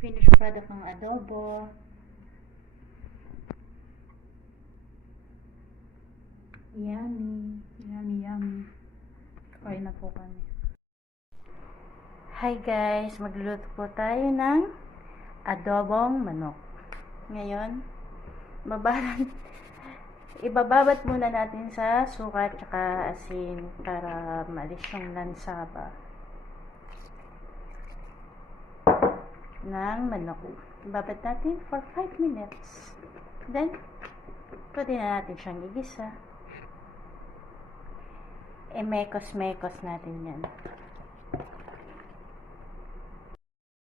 Finished product ng adobo. Yummy. Yummy, yummy. Kain na po kami. Hi guys! Magluluto po tayo ng adobong manok. Ngayon, ibababat muna natin sa suka at saka asin para maalis yung lansaba ng manok. Ibabat natin for 5 minutes. Then, pwede na natin siyang igisa. Mekos-mekos natin yan.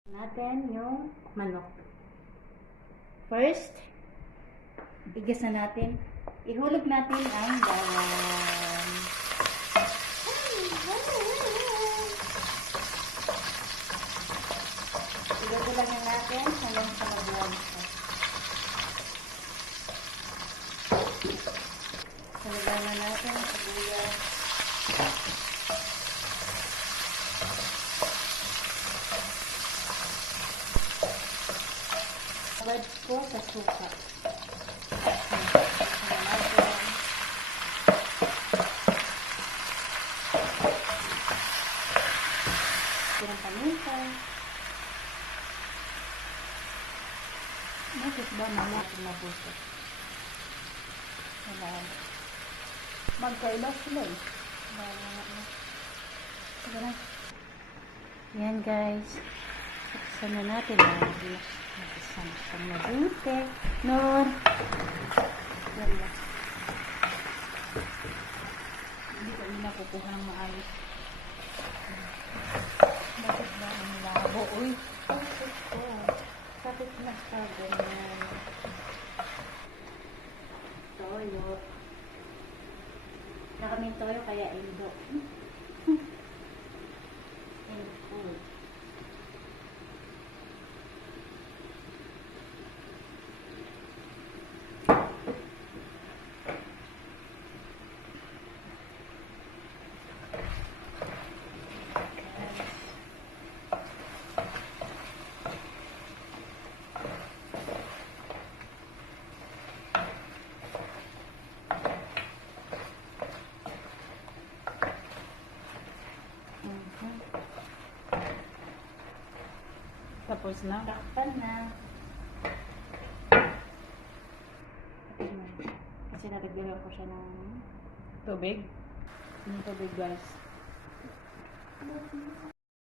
Natin yung manok. First, igisa natin. Ihulog natin ang bawang. Ilagulagyan natin hanggang sa mag-lansa. Salagyan natin ang sibuyas. Agad ko sa suka. Pirang paminta. Bakit ba mama mabuto? Wala. Magkaiba sila eh. Sige na. Yan guys. Buksan na natin. Buksan na mabuti. Nor. Wala. Hindi ko nila kukuha ng maayos. Bakit ba ang labo? Uy. Bakit ko? Bakit na sa ganyan? Toyo. Nakaming toyo kaya indo. Tapos na. Takpan na. Kasi nalagyan ko siya ng tubig. Ng tubig guys.